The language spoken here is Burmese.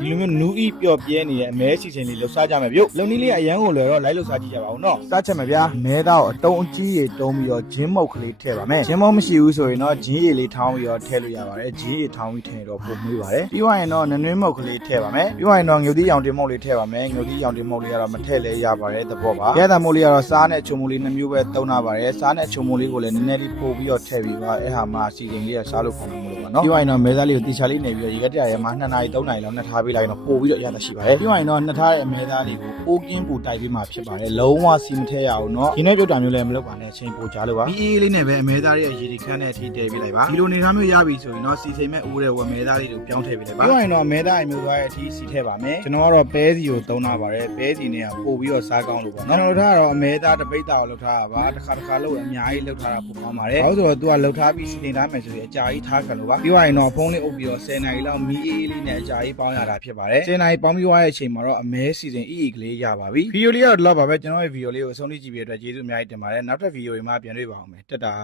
ဒီလိုမျိုးနူးဤပျော့ပြဲနေတဲ့အမဲစီစဉ်လေးလှုပ်ရှားကြမယ်ပြုတ်လုံနည်းလေးအရန်ကိုလွယ်တော့လိုက်လှုပ်ရှားကြည့်ကြပါဦးနော်စချက်မယ်ဗျာမဲသားကိုအတုံးအကြီးတွေတုံးပြီးတော့ဂျင်းမုတ်ကလေးထည့်ပါမယ်ဂျင်းမုတ်မရှိဘူးဆိုရင်တော့ဂျင်းရည်လေးထောင်းပြီးတော့ထည့်လို့ရပါတယ်ဂျင်းရည်ထောင်းပြီးထည့်တော့ပုံမွေးပါတယ်ပြီးသွားရင်တော့နနွေးမုတ်ကလေးထည့်ပါမယ်ပြီးသွားရင်တော့ငုတ်သီးရောင်တင်မုတ်လေးထည့်ပါမယ်ငုတ်သီးရောင်တင်မုတ်လေးကတော့မထည့်လဲရပါတယ်သဘောပါရဲတံမုတ်လေးကတော့စားနဲ့ချုံမုတ်လေး2မျိုးပဲသုံးထားပါတယ်စားနဲ့ချုံမုတ်လေးကိုလည်းနည်းနည်းလေးပို့ပြီးတော့ထည့်ပြီးတော့အဲ့ဟာမှစီစဉ်လေးကစားလို့ခေါ်မှာမလို့ပါနော်ပြီးသွားရင်တော့မဲသားလေးကိုတီချာလေးနေပြီးတော့ရေကတရရဲမှာ2နာရီ3နာရီလောက်နှစ်ထားပေးလိုက်တော့ပို့ပြီးတော့ရတာရှိပါတယ်ပြီးသွားရင်တော့နှစ်ထားတဲ့အမဲသားလေးကိုပိုးကင်းပူတိုက်ပြီးမှဖြစ်ပါတယ်လုံးဝစီမထည့်ရအောင်နော်ဒီနေ့ပြုတ်တာမျိုးလည်းမလုပ်ပါနဲ့ချင်းပို့ကြလို့ပါဒီအေးလေးနဲ့ပဲအမဲသားလေးရဲ့ရေဒီခန်းနဲ့ထည့်တည်ပေးလိုက်ပါဒီလိုနေသားမျိုးရပြီဆိုရင်တော့စီစိမ်မဲ့ဦးတဲ့ဝမဲသားလေးကိုပြောင်းထည့်ပေးလိုက်ပါပြီးသွားရင်တော့အမဲသားအမျိုးသားရဲ့အထီးစီထည့်ပါမယ်ကျွန်တော်ကတော့ပဲစီကိုသုံးထားပါတယ်ပဲစီနဲ့ပို့ပြီးတော့စားကောင်းလို့ပေါ့နော်ကျွန်တော်တို့ကတော့အမဲသားတပိတ်တာကိုလုပ်ထားတာပါတစ်ခါလို့အများကြီးလုပ်ထားတာပိုကောင်းပါတယ်ဘာလို့ဆိုတော့သူကလုပ်ထားပြီးစီတင်ထားမယ်ဆိုရင်အကြာကြီးထားခံလို့ပါပြီးသွားရင်တော့ဖုန်းလေးအုပ်ပြီးတော့10နာရီလောက်မီးအေးလေးနဲ့အကြာကြီးပေါင်းရတာဖြစ်ပါတယ်10နာရီပေါင်းပြီးသွားတဲ့အချိန်မှာတော့အမဲစီစဉ်အီကလေးရပါပြီဗီဒီယိုလေးကတော့ဒီလောက်ပါပဲကျွန်တော်ရဲ့ဗီဒီယိုလေးကိုအဆုံးထိကြည့်ပြီးတဲ့အတွက်ကျေးဇူးအများကြီးတင်ပါတယ်နောက်ထပ်ဗီဒီယိုတွေမှာပြန်တွေ့ပါအောင်မယ်တက်တာ